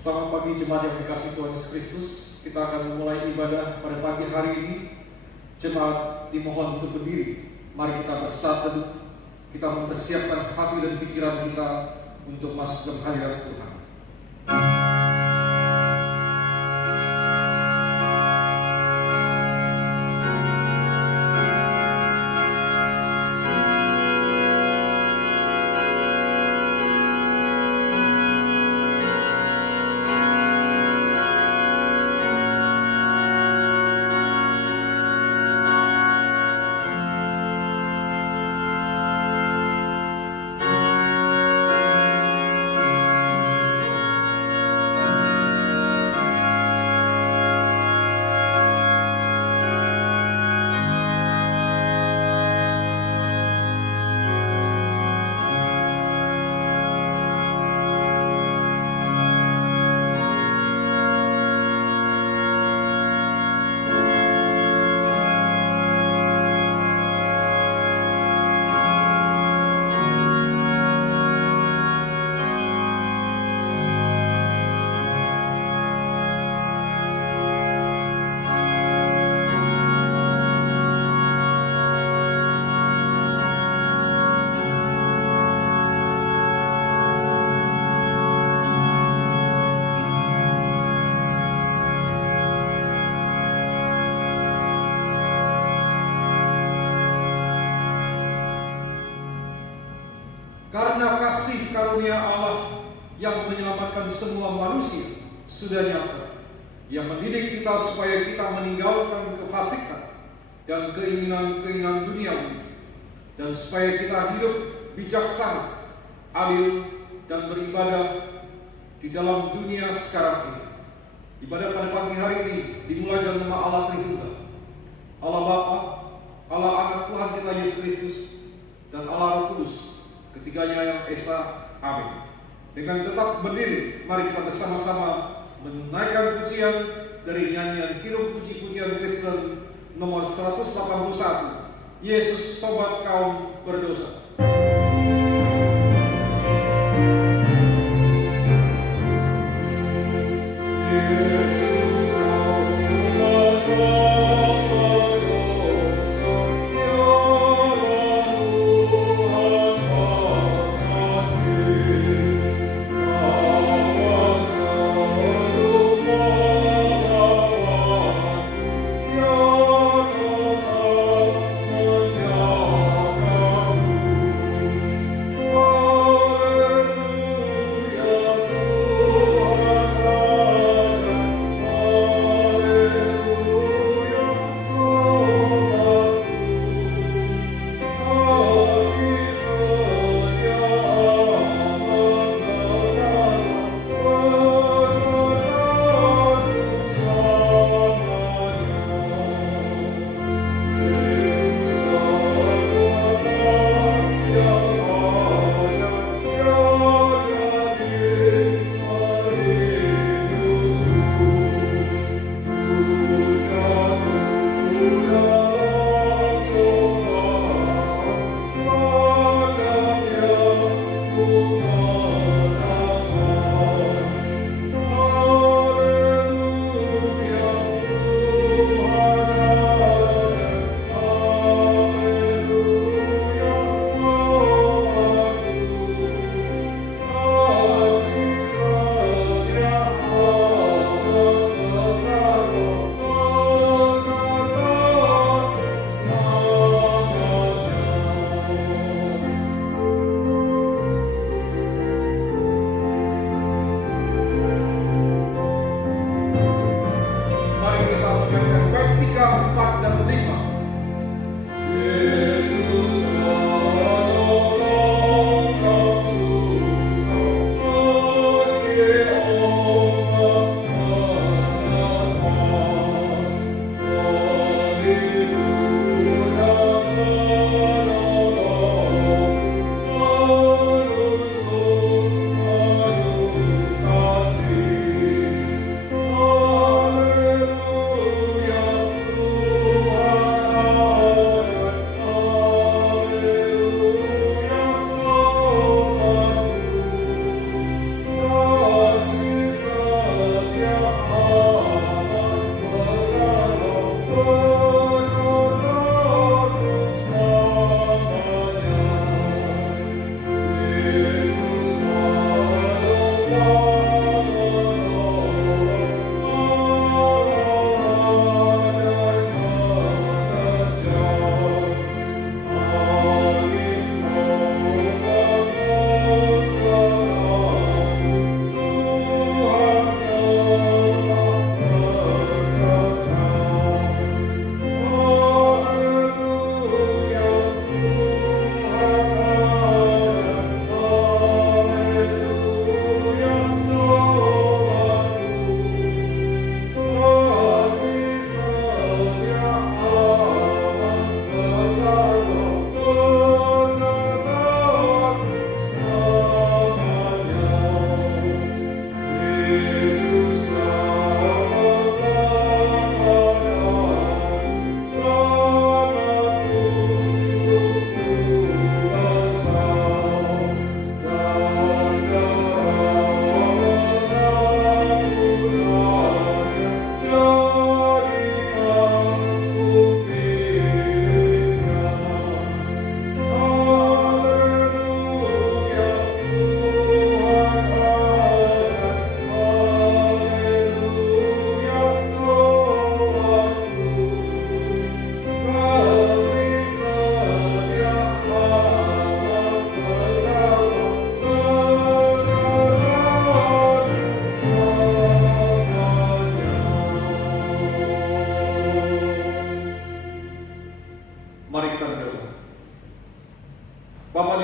Selamat pagi jemaat yang dikasihi Tuhan Yesus Kristus. Kita akan memulai ibadah pada pagi hari ini. Jemaat dimohon untuk berdiri. Mari kita bersatu. Kita mempersiapkan hati dan pikiran kita untuk masuk ke hadirat Tuhan. Karena kasih karunia Allah yang menyelamatkan semua manusia sudah nyata, yang mendidik kita supaya kita meninggalkan kefasikan dan keinginan-keinginan duniawi, dan supaya kita hidup bijaksana, adil, dan beribadah di dalam dunia sekarang ini. Ibadah pada pagi hari ini dimulai dengan nama Allah Tritunggal, Allah Bapa, Allah Anak Tuhan kita Yesus Kristus, dan Allah Roh Kudus, ketiganya yang esa. Amin. Dengan tetap berdiri, mari kita bersama-sama menaikkan pujian dari nyanyian Kirub Puji-Pujian Kristen nomor 181, Yesus Sobat Kaum Berdosa.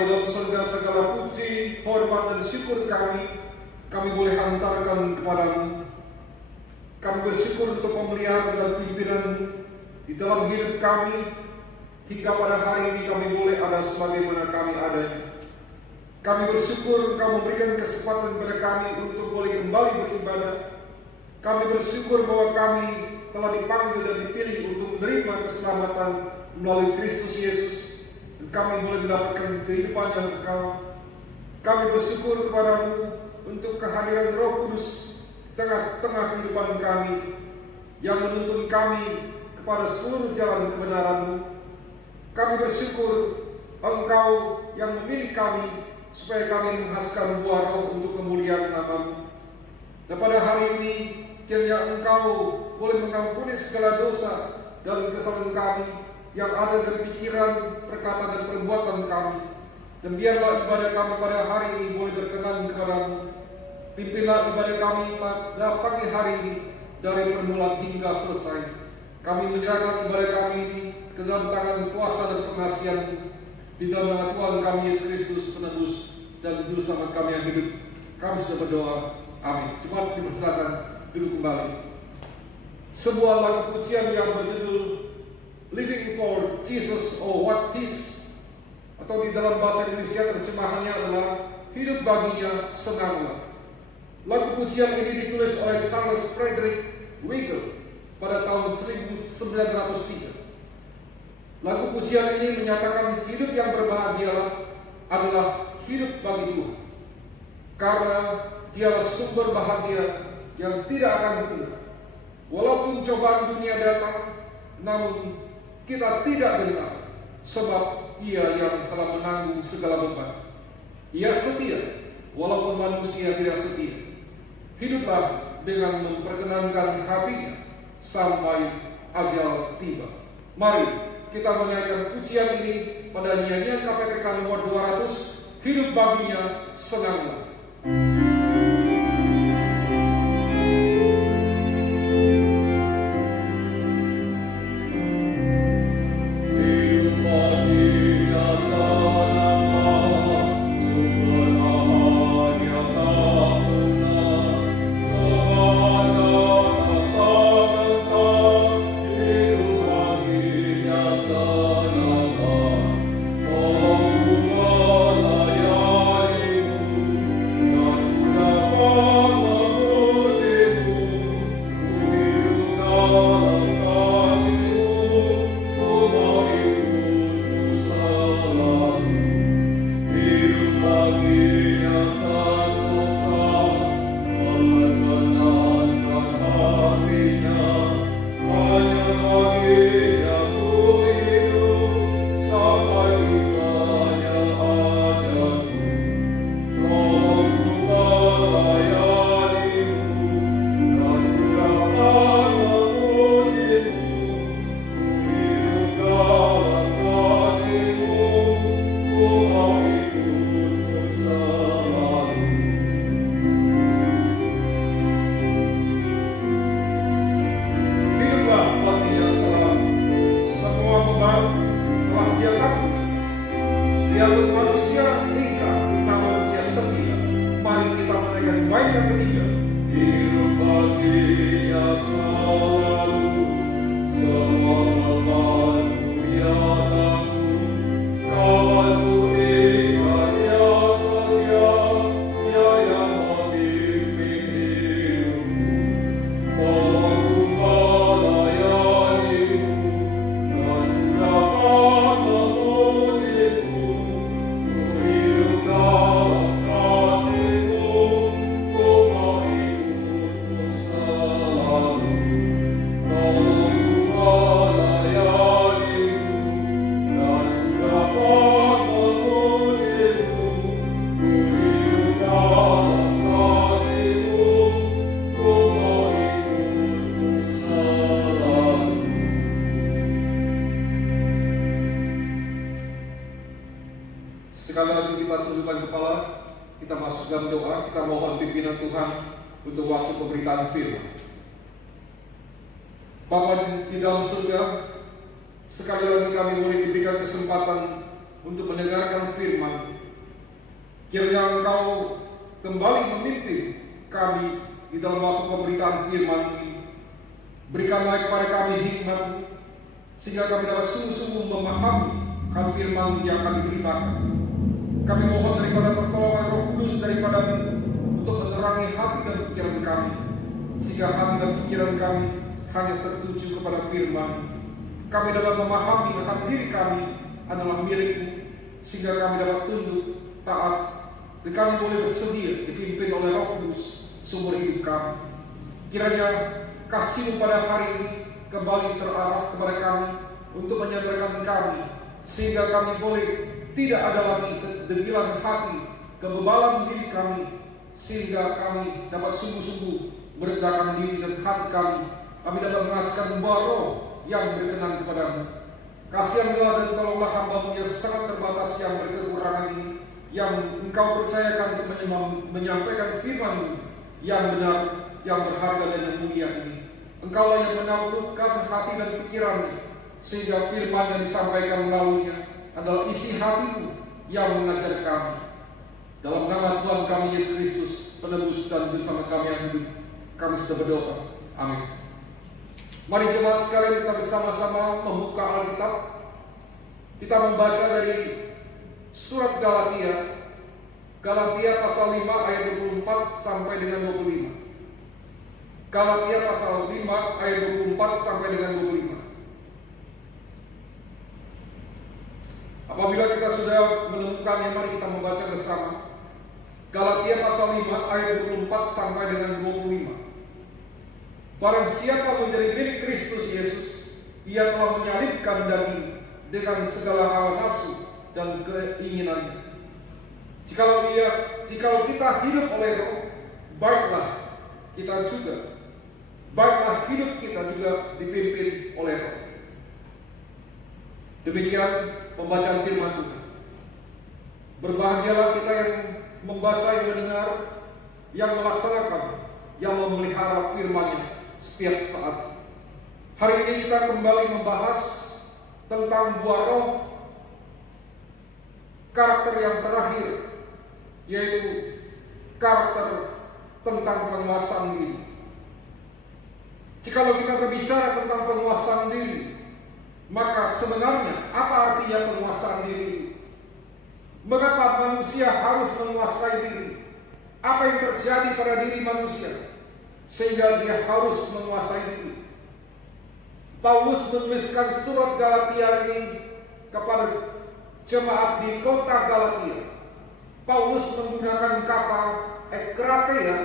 di dalam surga, segala puji, hormat dan syukur kami boleh hantarkan kepadamu. Kami bersyukur untuk pemeliharaan dan pimpinan di dalam hidup kami, hingga pada hari ini kami boleh ada sebagaimana kami adanya. Kami bersyukur Engkau memberikan kesempatan kepada kami untuk boleh kembali beribadah. Kami bersyukur bahwa kami telah dipanggil dan dipilih untuk menerima keselamatan melalui Kristus Yesus, dan kami boleh mendapatkan kehidupan yang kekal. Kami bersyukur kepadamu untuk kehadiran Roh Kudus tengah-tengah kehidupan kami, yang menuntun kami kepada seluruh jalan kebenaran-Mu. Kami bersyukur Engkau yang memilih kami supaya kami menghasilkan buah roh untuk kemuliaan nama-Mu. Dan pada hari ini, kiranya Engkau boleh mengampuni segala dosa dan kesalahan kami yang ada dalam pikiran, perkataan, dan perbuatan kami. Dan biarlah ibadah kami pada hari ini boleh berkenan kepada-Mu. Pimpinlah ibadah kami pada pagi hari ini dari permulaan hingga selesai. Kami menyerahkan ibadah kami ini ke dalam tangan kuasa dan pengasihan-Mu, di dalam nama Tuhan kami Yesus Kristus, penebus dan juru selamat kami yang hidup. Kami sudah berdoa. Amin. Cepat dipersilakan duduk kembali. Sebuah lagu pujian yang berjudul Living for Jesus or What Peace, atau di dalam bahasa Indonesia terjemahannya adalah Hidup Baginya Senanglah. Lagu pujian ini ditulis oleh Charles Frederick Wiegel pada tahun 1903. Lagu pujian ini menyatakan hidup yang berbahagia adalah hidup bagi Tuhan, karena Dialah sumber bahagia yang tidak akan punah. Walaupun cobaan dunia datang, namun kita tidak gentar, sebab Ia yang telah menanggung segala beban. Ia setia, walaupun manusia tidak setia. Hiduplah dengan memperkenankan hatinya sampai ajal tiba. Mari kita menaikkan pujian ini pada nyanyian KPPK nomor 200, Hidup Baginya Senanglah. Sekali lagi kita tundukkan kepala, kita masuk dalam doa, kita mohon pimpinan Tuhan untuk waktu pemberitaan firman. Bapa di dalam surga, sekali lagi kami boleh diberikan kesempatan untuk mendengarkan firman Kiranya Engkau kembali memimpin kami di dalam waktu pemberitaan firman ini. Berikanlah kepada kami hikmat, sehingga kami dapat sungguh-sungguh memahami hal firman yang akan diberitakan. Kami mohon daripada pertolongan Roh Kudus daripada untuk menerangi hati dan pikiran kami, sehingga hati dan pikiran kami hanya tertuju kepada firman. Kami dapat memahami akan diri kami adalah milik-Mu, sehingga kami dapat tunduk, taat, dan kami boleh bersedia dipimpin oleh Roh Kudus seumur hidup kami. Kiranya kasih-Mu pada hari ini kembali terarah kepada kami untuk menyadarkan kami, sehingga kami boleh tidak ada lagi kedegilan hati, kebebalan diri kami, sehingga kami dapat sungguh-sungguh merendahkan diri dan hati kami. Kami dapat merasakan Roh yang berkenan kepadamu. Kasihanlah dan tolonglah hamba-Mu yang sangat terbatas, yang berkekurangan ini, yang Engkau percayakan untuk menyampaikan firman-Mu yang benar, yang berharga dan yang mulia ini. Engkaulah yang menaklukkan hati dan pikiran, sehingga firman yang disampaikan melaluinya adalah isi hati-Mu yang mengajar kami. Dalam nama Tuhan kami Yesus Kristus, penebus dan juru selamat kami yang hidup, kami sudah berdoa. Amin. Mari jemaat sekalian, kita bersama-sama membuka Alkitab. Kita membaca dari surat Galatia, Galatia pasal 5 ayat 24 sampai dengan 25. Galatia pasal 5 ayat 24 sampai dengan 25. Apabila kita sudah menemukannya, mari kita membaca bersama. Galatia pasal 5 ayat 24 sampai dengan 25. Barang siapa menjadi milik Kristus Yesus, ia telah menyalibkan daging dengan segala hawa nafsu dan keinginannya. Jikalau kita hidup oleh Roh, baiklah hidup kita juga dipimpin oleh Roh. Demikian pembacaan firman Tuhan. Berbahagialah kita yang membaca, yang mendengar, yang melaksanakan, yang memelihara firman-Nya setiap saat. Hari ini kita kembali membahas tentang buah roh, karakter yang terakhir, yaitu karakter tentang penguasaan diri. Jikalau kita berbicara tentang penguasaan diri, maka sebenarnya apa artinya penguasaan diri? Mengapa manusia harus menguasai diri? Apa yang terjadi pada diri manusia sehingga dia harus menguasai diri? Paulus menuliskan surat Galatia ini kepada jemaat di kota Galatia. Paulus menggunakan kata ekrateia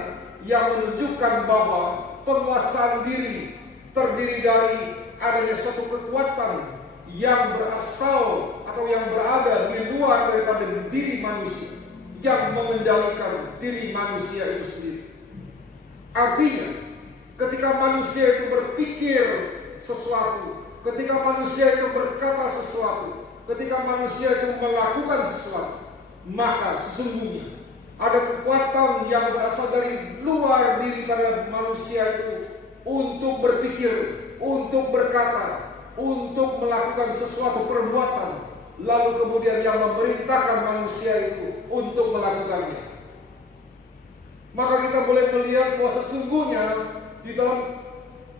yang menunjukkan bahwa penguasaan diri terdiri dari adanya suatu kekuatan yang berasal atau yang berada di luar daripada diri manusia, yang mengendalikan diri manusia itu sendiri. Artinya, ketika manusia itu berpikir sesuatu, ketika manusia itu berkata sesuatu, ketika manusia itu melakukan sesuatu, maka sesungguhnya ada kekuatan yang berasal dari luar diri pada manusia itu untuk berpikir, untuk berkata, untuk melakukan sesuatu perbuatan, lalu kemudian yang memerintahkan manusia itu untuk melakukannya. Maka kita boleh melihat bahwa sesungguhnya di dalam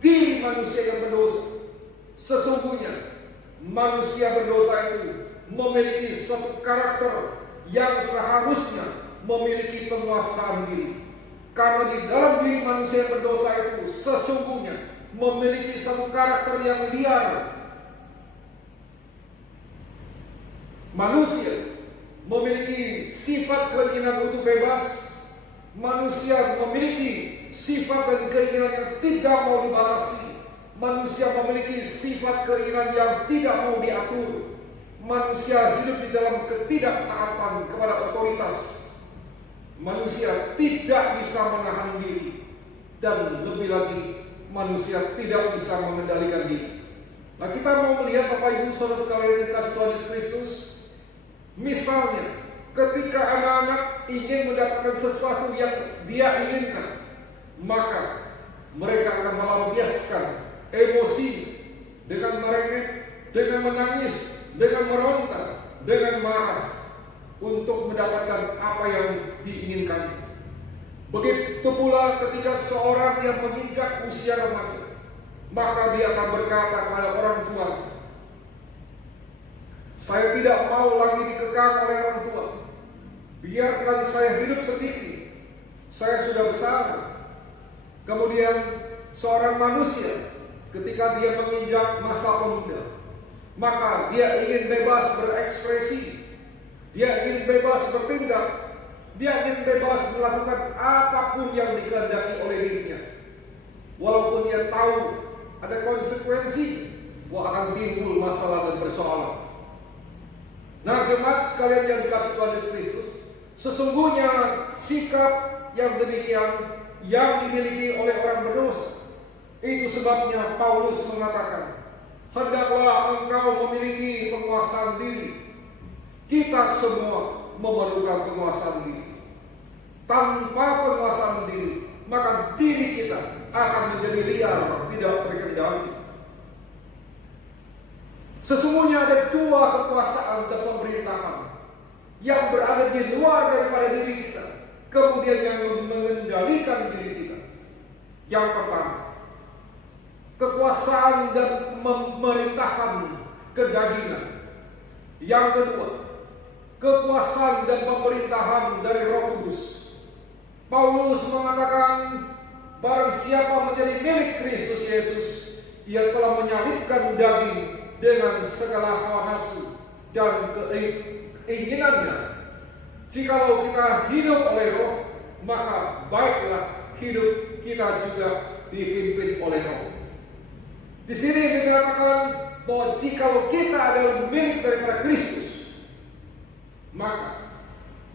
diri manusia yang berdosa, sesungguhnya manusia berdosa itu memiliki suatu karakter yang seharusnya memiliki penguasaan diri. Karena di dalam diri manusia yang berdosa itu sesungguhnya memiliki suatu karakter yang liar. Manusia memiliki sifat keinginan untuk bebas. Manusia memiliki sifat dan keinginan yang tidak mau dibatasi. Manusia memiliki sifat keinginan yang tidak mau diatur. Manusia hidup di dalam ketidaktaatan kepada otoritas. Manusia tidak bisa menahan diri, dan lebih lagi manusia tidak bisa mengendalikan diri. Nah, kita mau melihat Bapak Ibu Saudara sekalian yang dikasihi Tuhan Yesus Kristus. Misalnya, ketika anak-anak ingin mendapatkan sesuatu yang dia inginkan, maka mereka akan melampiaskan emosi dengan merengek, dengan menangis, dengan meronta, dengan marah. untuk mendapatkan apa yang diinginkan. Begitu pula ketika seorang yang menginjak usia remaja, maka dia akan berkata kepada orang tua, saya tidak mau lagi dikekang oleh orang tua. Biarkan saya hidup sendiri. Saya sudah besar. Kemudian seorang manusia ketika dia menginjak masa pemuda, maka dia ingin bebas berekspresi. Dia ingin bebas bertindak. Dia ingin bebas melakukan apapun yang dikehendaki oleh dirinya. Walaupun dia tahu ada konsekuensi bahwa akan timbul masalah dan persoalan. Nah, jemaat sekalian yang dikasihi Tuhan Yesus Kristus, sesungguhnya sikap yang demikian yang dimiliki oleh orang berdosa. Itu sebabnya Paulus mengatakan, hendaklah engkau memiliki penguasaan diri. Kita semua memerlukan penguasaan diri. Tanpa penguasaan diri, maka diri kita akan menjadi liar, tidak terkendali. Sesungguhnya ada dua kekuasaan dan pemerintahan yang berada di luar daripada diri kita, kemudian yang mengendalikan diri kita. Yang pertama, kekuasaan dan pemerintahan kedagingan. Yang kedua, kekuasaan dan pemerintahan dari Roh Kudus. Paulus mengatakan, barang siapa menjadi milik Kristus Yesus, ia telah menyalibkan daging dengan segala hawa nafsu dan keinginannya. Jikalau kita hidup oleh Roh, maka baiklah hidup kita juga dipimpin oleh Roh. Di sini dikatakan bahwa jikalau kita adalah milik daripada Kristus, maka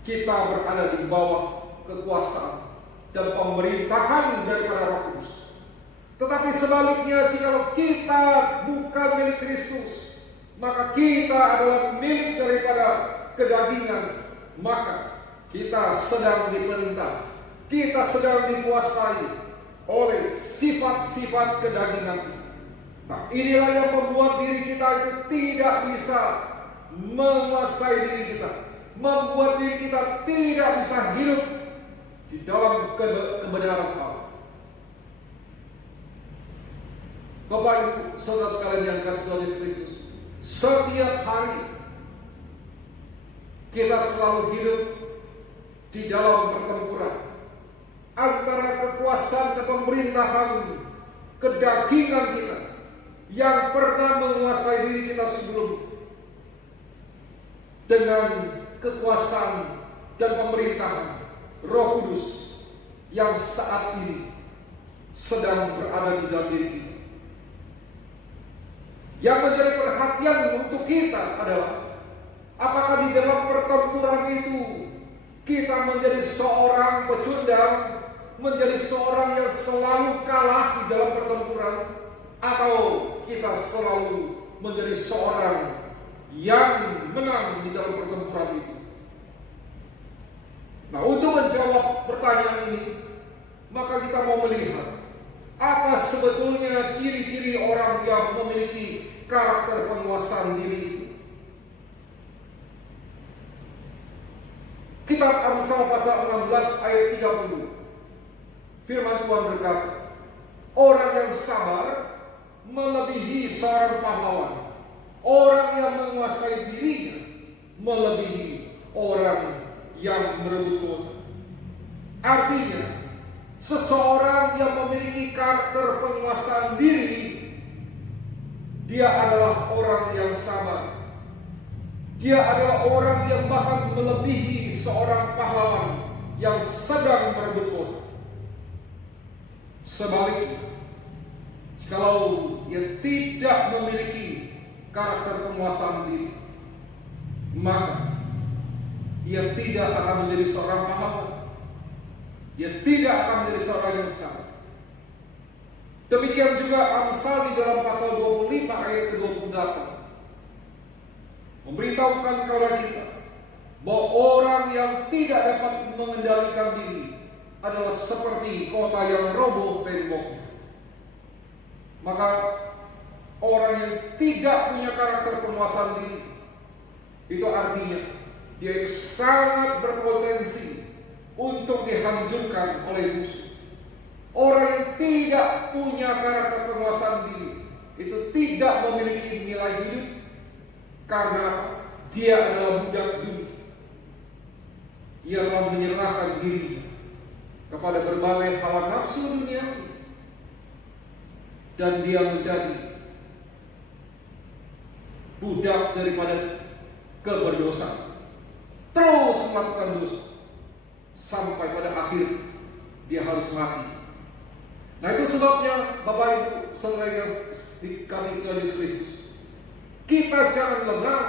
kita berada di bawah kekuasaan dan pemerintahan daripada Roh Kudus. Tetapi sebaliknya, jika kita bukan milik Kristus, maka kita adalah milik daripada kedagingan, maka kita sedang diperintah, kita sedang dikuasai oleh sifat-sifat kedagingan. Nah, inilah yang membuat diri kita itu tidak bisa menguasai diri kita, membuat diri kita tidak bisa hidup di dalam kebenaran Allah. Bapak Ibu, saudara sekalian yang kasih Tuhan Yesus Kristus, setiap hari kita selalu hidup di dalam pertempuran antara kekuasaan dan pemerintahan kedagingan kita yang pernah menguasai diri kita sebelum, dengan kekuasaan dan pemerintahan Roh Kudus yang saat ini sedang berada di dalam diri kita. Yang menjadi perhatian untuk kita adalah, apakah di dalam pertempuran itu kita menjadi seorang pecundang, menjadi seorang yang selalu kalah di dalam pertempuran, atau kita selalu menjadi seorang yang menang di dalam pertempuran itu. Nah, untuk menjawab pertanyaan ini, maka kita mau melihat apa sebetulnya ciri-ciri orang yang memiliki karakter penguasaan diri itu. Kitab Amsal pasal 16 ayat 30. Firman Tuhan berkata, orang yang sabar melebihi seorang pahlawan. Orang yang menguasai dirinya melebihi orang yang merebut kota. Artinya, seseorang yang memiliki karakter penguasaan diri, dia adalah orang yang sabar. Dia adalah orang yang bahkan melebihi seorang pahlawan yang sedang merebut kota. Sebaliknya, kalau dia tidak memiliki karakter penguasaan diri, maka ia tidak akan menjadi seorang pahlawan. Dia tidak akan menjadi seorang yang sabar. Demikian juga Amsal di dalam pasal 25 ayat ke-28 memberitahukan kepada kita bahwa orang yang tidak dapat mengendalikan diri adalah seperti kota yang roboh temboknya. Maka orang yang tidak punya karakter penguasaan diri, itu artinya dia itu sangat berpotensi untuk dihancurkan oleh musuh. Orang yang tidak punya karakter penguasaan diri itu tidak memiliki nilai hidup karena dia adalah budak dunia. Ia telah menyerahkan dirinya kepada berbagai hawa nafsu dunia dan dia menjadi budak daripada keberdosaan, terus melakukan dosa sampai pada akhir dia harus mati. Nah, itu sebabnya Bapak Ibu saudara yang dikasih Tuhan Yesus Kristus, kita jangan lengah,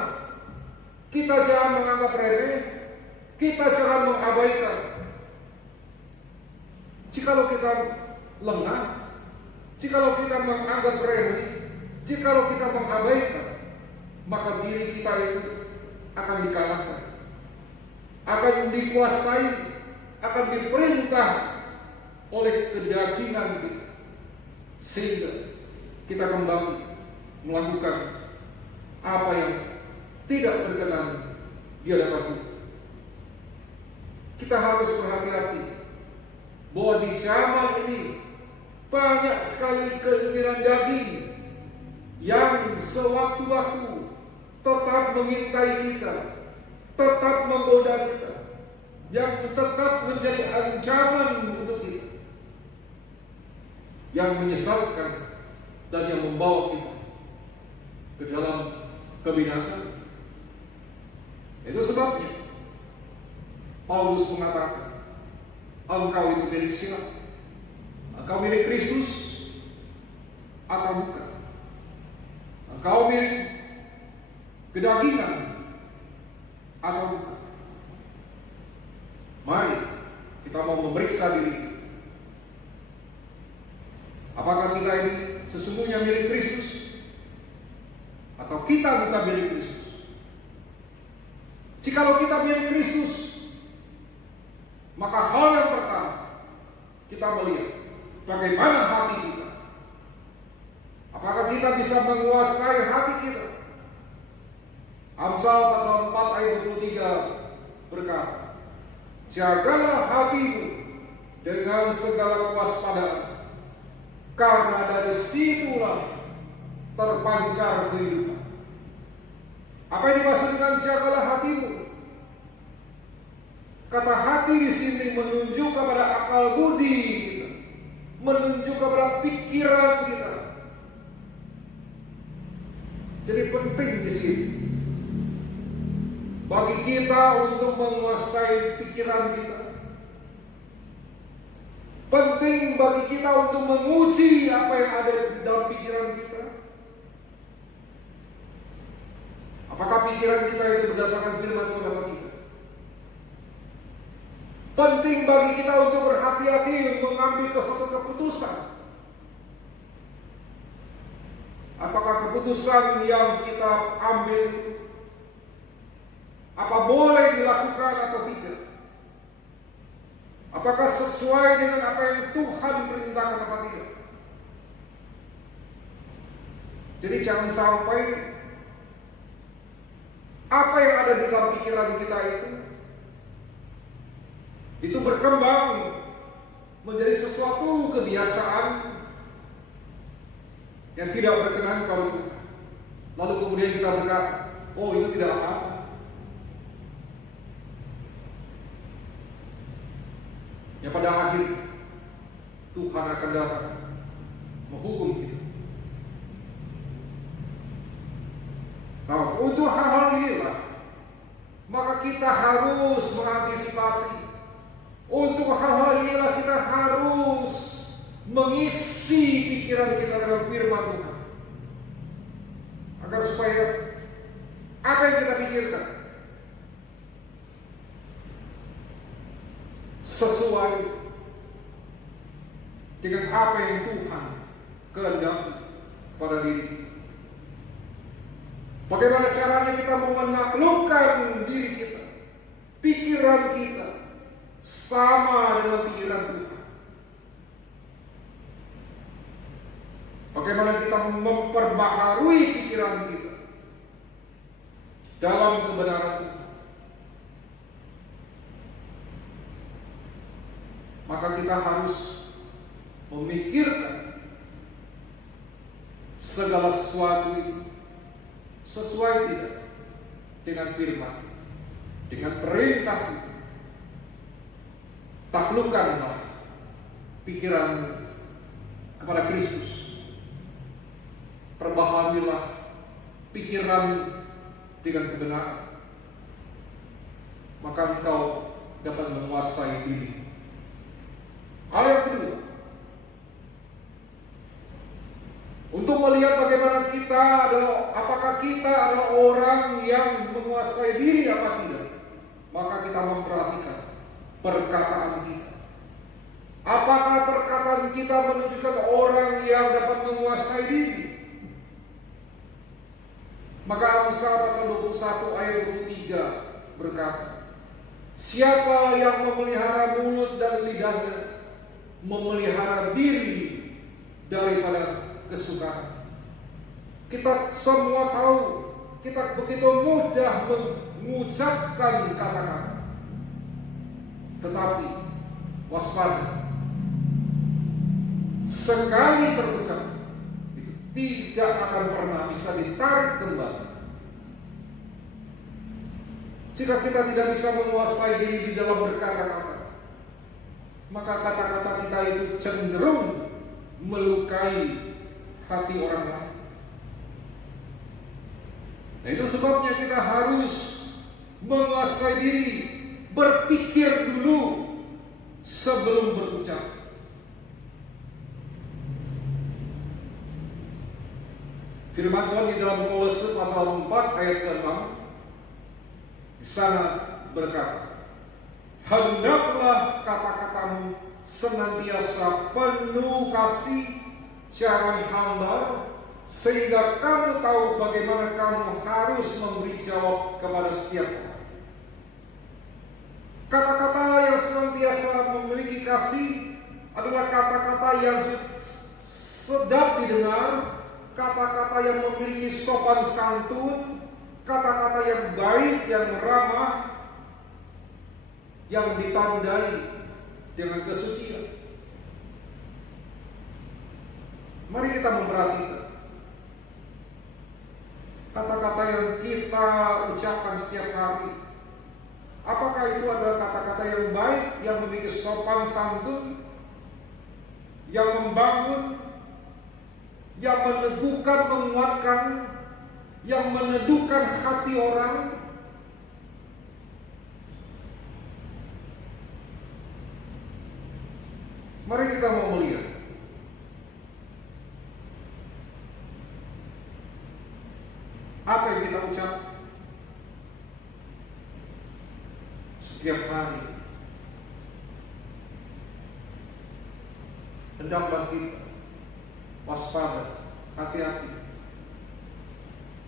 kita jangan menganggap remeh, kita jangan mengabaikan. Jikalau kita lengah, jikalau kita menganggap remeh, jikalau kita mengabaikan, maka diri kita itu akan dikalahkan, akan dikuasai, akan diperintah oleh kedagingan kita, sehingga kita kembali melakukan apa yang tidak berkenan di hadapan Tuhan. Kita harus berhati-hati bahwa di zaman ini banyak sekali keinginan daging yang sewaktu-waktu tetap mengintai kita, tetap menggoda kita, yang tetap menjadi ancaman untuk kita, yang menyesatkan dan yang membawa kita ke dalam kebinasaan. Itu sebabnya Paulus mengatakan, engkau itu milik siapa? Engkau milik Kristus atau bukan? Engkau milik kedagingan atau bukan? Mari kita mau memeriksa diri. Apakah kita ini sesungguhnya milik Kristus atau kita bukan milik Kristus? Jikalau kita milik Kristus, maka hal yang pertama kita melihat bagaimana hati kita. Apakah kita bisa menguasai hati kita? Amsal pasal 4 ayat 23 berkata, jagalah hatimu dengan segala kewaspadaan, karena dari situlah terpancar kehidupan. Apa yang dimaksud dengan jagalah hatimu? Kata hati di sini menunjuk kepada akal budi kita, menunjuk kepada pikiran kita. Jadi penting di sini bagi kita untuk menguasai pikiran kita. Penting bagi kita untuk menguji apa yang ada di dalam pikiran kita. Apakah pikiran kita itu berdasarkan firman Tuhan atau tidak? Penting bagi kita untuk berhati-hati mengambil suatu keputusan. Apakah keputusan yang kita ambil apa boleh dilakukan atau tidak? Apakah sesuai dengan apa yang Tuhan perintahkan atau tidak? Jadi jangan sampai apa yang ada di dalam pikiran kita itu berkembang menjadi sesuatu kebiasaan yang tidak berkenan kepada Tuhan. Lalu kemudian kita berkata, oh itu tidak apa-apa. Ya pada akhir Tuhan akan datang menghukum kita. Nah, untuk hal-hal inilah maka kita harus mengantisipasi. Untuk hal-hal inilah kita harus mengisi pikiran kita dengan firman Tuhan, agar supaya apa yang kita pikirkan sesuai dengan apa yang Tuhan kehendaki pada diri. Bagaimana caranya kita menaklukkan diri kita, pikiran kita sama dengan pikiran Tuhan? Bagaimana kita memperbaharui pikiran kita dalam kebenaran Tuhan? maka kita harus memikirkan segala sesuatu itu sesuai tidak dengan firman, dengan perintah itu. Taklukkanlah pikiran kepada Kristus. Perbaharilah pikiran dengan kebenaran, maka engkau dapat menguasai diri. Hal yang kedua, untuk melihat bagaimana kita apakah kita adalah orang yang menguasai diri apa tidak, maka kita memperhatikan perkataan kita. Apakah perkataan kita menunjukkan orang yang dapat menguasai diri? Maka Amsal pasal 21 ayat 23 berkata, siapa yang memelihara mulut dan lidahnya, memelihara diri daripada kesukaran. Kita semua tahu, kita begitu mudah mengucapkan kata-kata, tetapi waspada, sekali terucap itu tidak akan pernah bisa ditarik kembali. Jika kita tidak bisa menguasai diri di dalam berkata-kata, maka kata-kata kita itu cenderung melukai hati orang lain. Nah, itu sebabnya kita harus menguasai diri, berpikir dulu sebelum berucap. Firman Tuhan di dalam Kolose pasal 4 ayat ke-6 di sana berkata, hendaklah kata-katamu senantiasa penuh kasih, jangan hambar, sehingga kamu tahu bagaimana kamu harus memberi jawab kepada setiap orang. Kata-kata yang senantiasa memiliki kasih adalah kata-kata yang sedap didengar, kata-kata yang memiliki sopan santun, kata-kata yang baik, yang ramah, yang ditandai dengan kesucian. Mari kita memperhatikan kata-kata yang kita ucapkan setiap hari. Apakah itu adalah kata-kata yang baik, yang memiliki sopan santun, yang membangun, yang meneguhkan, menguatkan, yang meneduhkan hati orang? Mari kita mau melihat apa yang kita ucap setiap hari. Hendaklah kita waspada, hati-hati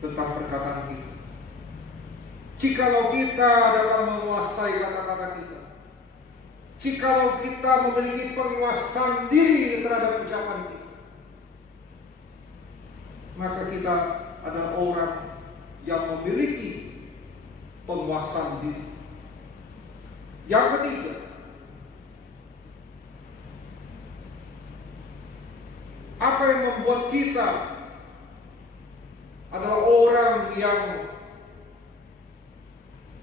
tentang perkataan kita. Jikalau kita dapat menguasai kata-kata kita, jikalau kita memiliki penguasaan diri terhadap ucapan kita, maka kita adalah orang yang memiliki penguasaan diri. Yang ketiga, apa yang membuat kita adalah orang yang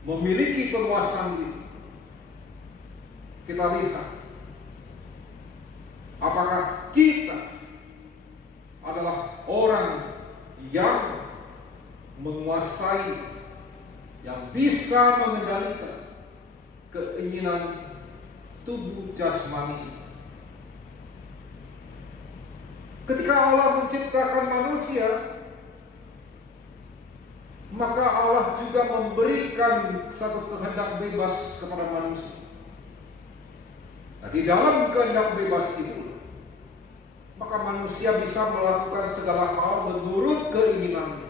memiliki penguasaan diri? Kita lihat apakah kita adalah orang yang menguasai, yang bisa mengendalikan keinginan tubuh jasmani. Ketika Allah menciptakan manusia, maka Allah juga memberikan satu kehendak bebas kepada manusia. Nah, di dalam kehendak bebas itu, maka manusia bisa melakukan segala hal menurut keinginannya.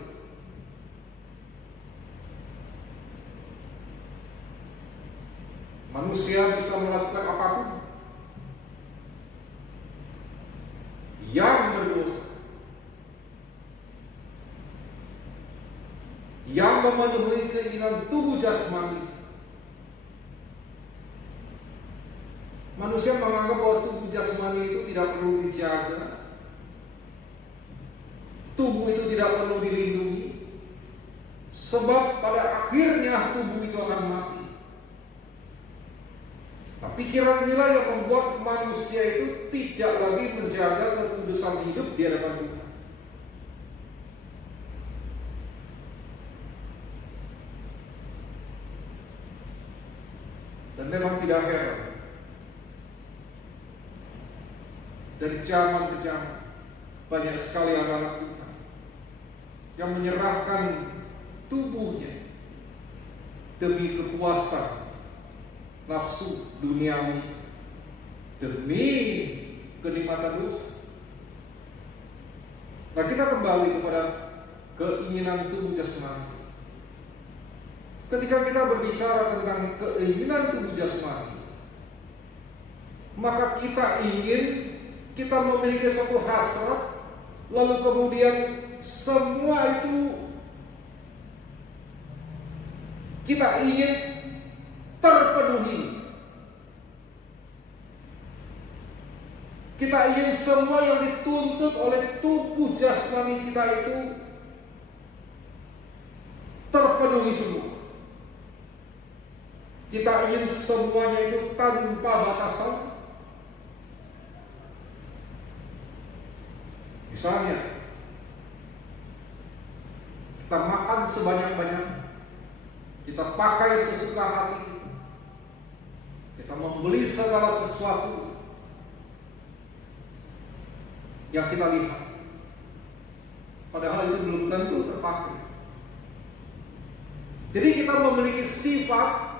Manusia bisa melakukan apapun yang berdosa, yang memenuhi keinginan tubuh jasmani. Manusia menganggap bahwa tubuh jasmani itu tidak perlu dijaga, tubuh itu tidak perlu dilindungi, sebab pada akhirnya tubuh itu akan mati. Nah, pikiran inilah yang membuat manusia itu tidak lagi menjaga kekudusan hidup di hadapan Tuhan. Dan memang tidak heran, dari zaman ke zaman banyak sekali anak-anak Tuhan yang menyerahkan tubuhnya demi kepuasan nafsu duniawi, demi kenikmatan dosa. Nah, kita kembali kepada keinginan tubuh jasmani. Ketika kita berbicara tentang keinginan tubuh jasmani, maka kita memiliki suatu hasrat, lalu kemudian semua itu kita ingin terpenuhi. Kita ingin semua yang dituntut oleh tubuh jasmani kita itu terpenuhi semua. Kita ingin semuanya itu tanpa batasan. Misalnya, kita makan sebanyak-banyaknya, kita pakai sesuka hati kita, kita membeli segala sesuatu yang kita lihat, padahal itu belum tentu terpakai. Jadi kita memiliki sifat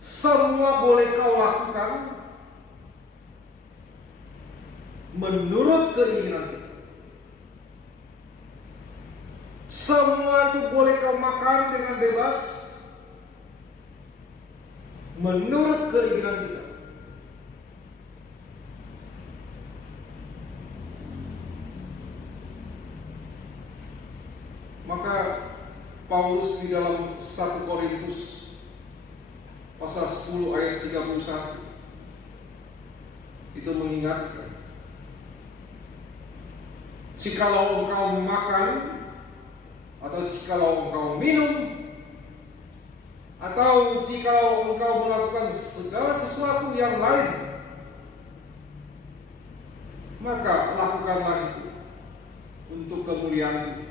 semua boleh kau lakukan menurut keinginan kita. Semua itu boleh kau makan dengan bebas menurut keinginan kita. Maka Paulus di dalam 1 Korintus pasal 10 ayat 31 itu mengingatkan, jikalau engkau makan atau jikalau engkau minum atau jikalau engkau melakukan segala sesuatu yang lain, maka lakukanlah itu untuk kemuliaan.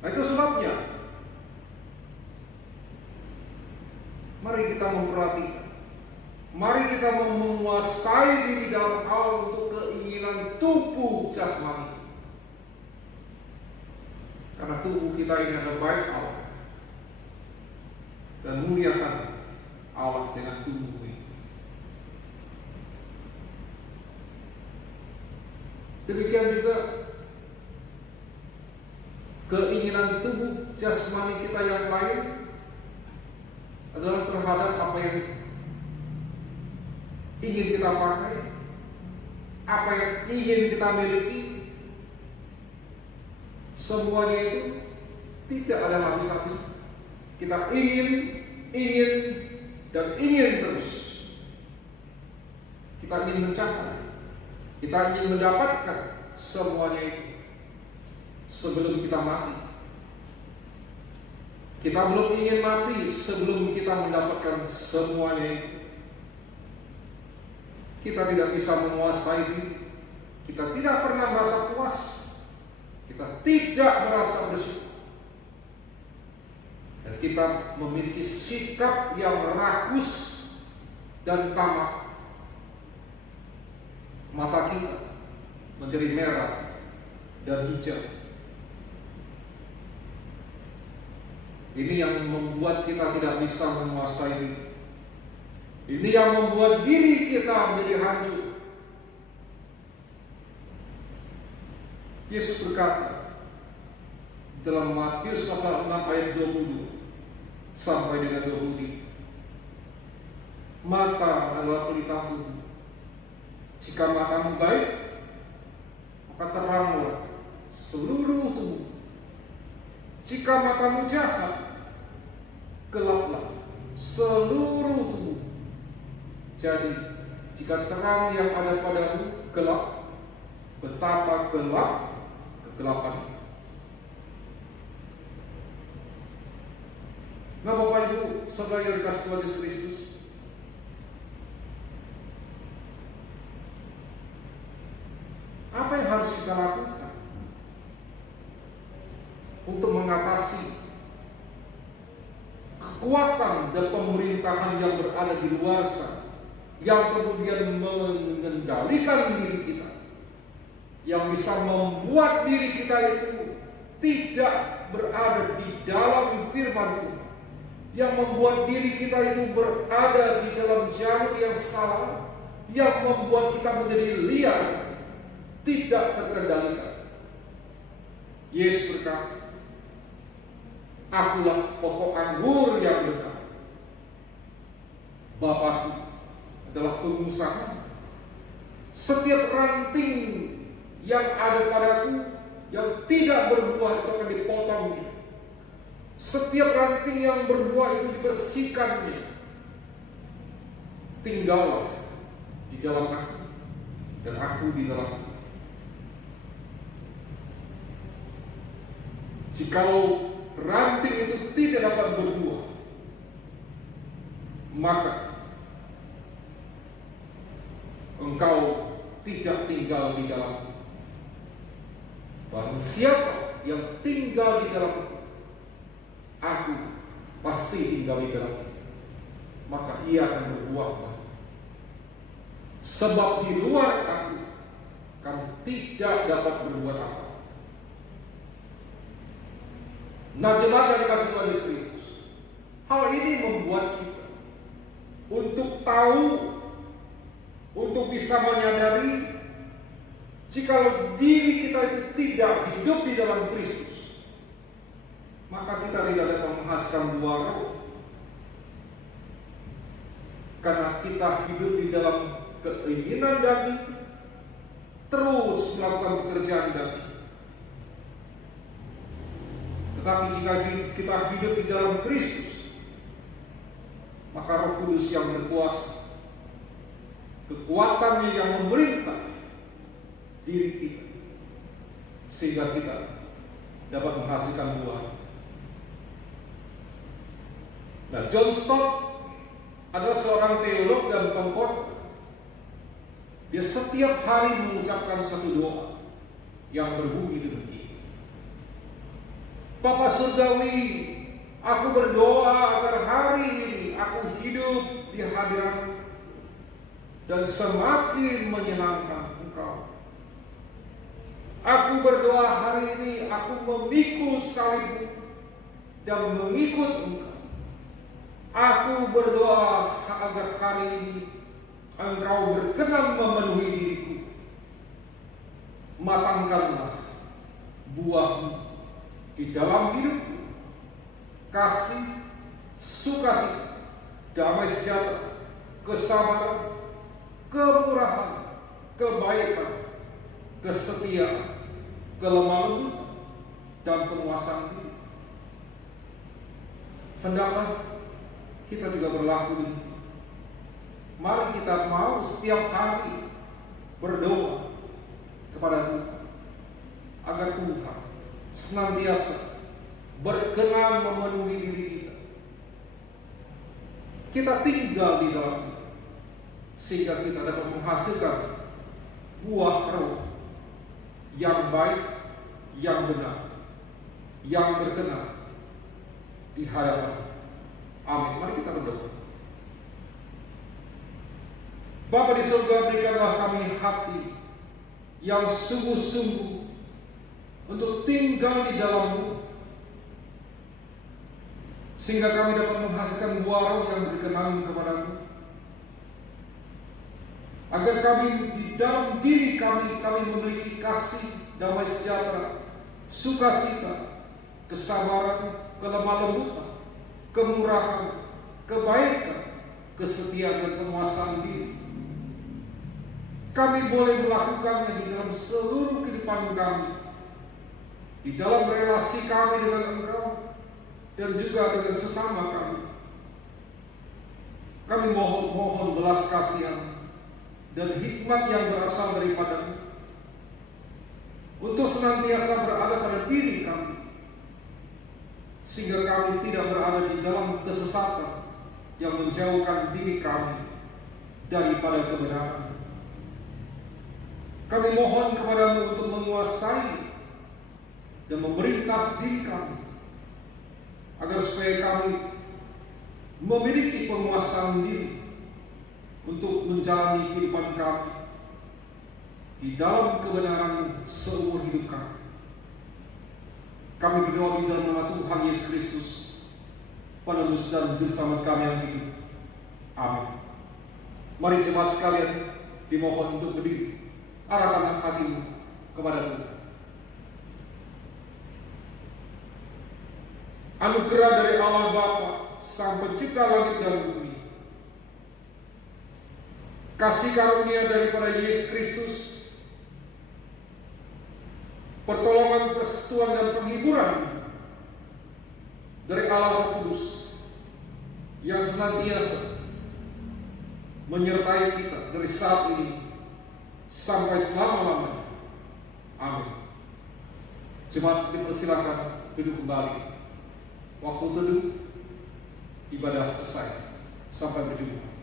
Nah, itu sebabnya mari kita memperhatikan, mari kita menguasai diri dalam hal untuk keinginan tubuh jasmani. Karena tubuh kita ini adalah baik Allah, dan muliakan Allah dengan tubuh ini. Demikian juga keinginan tubuh jasmani kita yang lain adalah terhadap apa yang ingin kita pakai, apa yang ingin kita miliki. Semuanya itu tidak ada habis-habis. Kita ingin dan ingin terus. Kita ingin mencapai, kita ingin mendapatkan semuanya itu sebelum kita mati. Kita belum ingin mati sebelum kita mendapatkan semuanya itu. Kita tidak bisa menguasai diri. Kita tidak pernah merasa puas. Kita tidak merasa bersyukur. Dan kita memiliki sikap yang rakus dan tamak. Mata kita menjadi merah dan hijau. Ini yang membuat kita tidak bisa menguasai diri. Ini yang membuat diri kita menjadi hancur. Yesus berkata dalam Matius pasal 6 ayat 22 sampai dengan 23, mata adalah pelita tubuh. Jika matamu baik, maka teranglah seluruh tubuh. Jika matamu jahat, gelaplah seluruh tubuh. Jadi, jika terang yang ada padamu gelap, betapa gelap kegelapan. Nah, Bapak Ibu, saudara yang dikasihi Tuhan Yesus Kristus, apa yang harus kita lakukan untuk mengatasi kekuatan dan pemerintahan yang berada di luar sana, yang kemudian mengendalikan diri kita, yang bisa membuat diri kita itu tidak berada di dalam firman Tuhan, yang membuat diri kita itu berada di dalam jalur yang salah, yang membuat kita menjadi liar, tidak terkendalikan. Yesus berkata, "Akulah pokok anggur yang benar. Bapakku adalah pengusaha. Setiap ranting yang ada padaku yang tidak berbuah itu akan dipotongnya. Setiap ranting yang berbuah itu dibersihkannya. Tinggallah di dalam aku dan aku di dalam." Jikalau ranting itu tidak dapat berbuah, maka engkau tidak tinggal di dalam. Barang siapa yang tinggal di dalam aku, pasti tinggal di dalam, maka ia akan berbuah banyak. Sebab di luar aku, kamu tidak dapat berbuat apa. Nah, jemaat yang dikasihi Tuhan Yesus Kristus, hal ini membuat kita untuk tahu, untuk bisa menyadari, jikalau diri kita itu tidak hidup di dalam Kristus, maka kita tidak dapat menghasilkan buah roh. Karena kita hidup di dalam keinginan daging, terus melakukan pekerjaan daging. Tetapi jika kita hidup di dalam Kristus, maka Roh Kudus yang berkuasa, kekuatannya yang memerintah diri kita, sehingga kita dapat menghasilkan buah. Nah, John Stott adalah seorang teolog dan pengkhotbah. Dia setiap hari mengucapkan satu doa yang berbunyi demikian: Bapa Surgawi, aku berdoa agar hari ini aku hidup di hadirat dan semakin menyenangkan Engkau. Aku berdoa hari ini aku memikul salibmu dan mengikut Engkau. Aku berdoa agar hari ini Engkau berkenan memenuhi diriku. Matangkanlah buahmu di dalam hidupku, kasih, sukacita, damai sejahtera, kesabaran, kemurahan, kebaikan, kesetiaan, kelemah lembut, dan penguasaan diri. Hendaklah kita juga berlaku demikian. Mari kita mau setiap hari berdoa kepada Tuhan agar Tuhan senantiasa berkenan memenuhi diri kita. Kita tinggal di dalamnya, sehingga kita dapat menghasilkan buah roh yang baik, yang benar, yang berkenan di hadapan. Amin. Mari kita berdoa. Bapa di surga, berikanlah kami hati yang sungguh-sungguh untuk tinggal di dalam-Mu, sehingga kami dapat menghasilkan buah roh yang berkenan kepada-Mu, agar kami di dalam diri kami memiliki kasih, damai sejahtera, sukacita, kesabaran, kelemah lembutan, kemurahan, kebaikan, kesetiaan, dan penguasaan diri. Kami boleh melakukannya di dalam seluruh kehidupan kami, di dalam relasi kami dengan Engkau, dan juga dengan sesama kami. Kami mohon belas kasihan dan hikmat yang berasal daripada untuk senantiasa berada pada diri kami, sehingga kami tidak berada di dalam kesesatan yang menjauhkan diri kami daripada kebenaran. Kami mohon kepadamu untuk menguasai dan memerintah diri kami, agar supaya kami memiliki penguasaan diri untuk menjalani kehidupan kami di dalam kebenaran seumur hidup kami. Kami berdoa di dalam nama Tuhan Yesus Kristus, Penebus dan Juru Selamat kami yang hidup. Amin. Mari jemaat sekalian dimohon untuk berdiri, arahkan hatimu kepada Tuhan. Anugerah dari Allah Bapa, Sang Pencipta langit dan bumi, kasih karunia daripada Yesus Kristus, pertolongan, persekutuan dan penghiburan dari Allah Roh Kudus yang senantiasa menyertai kita dari saat ini sampai selama-lamanya. Amin. Jemaat dipersilakan duduk kembali. Waktu teduh ibadah selesai. Sampai berjumpa.